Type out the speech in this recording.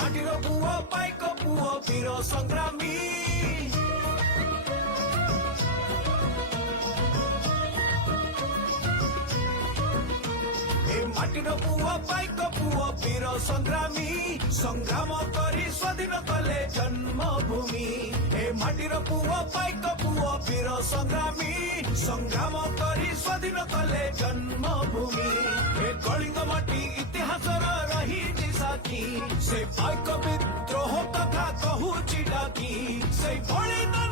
माटीर पुओ पाइक पुओ वीर संग्रामी माटीर पुओ पाइक पुओ वीर संग्रामी संग्राम करी स्वाधीन कले जन्मभूमि ए माटीर पुओ पाइक पुओ वीर संग्रामी संग्राम करी स्वाधीन कले जन्मभूमि ए कलिंग माटी इतिहास रही साथी से पाइक विद्रोह कथा कहूची डाकी से बलिदान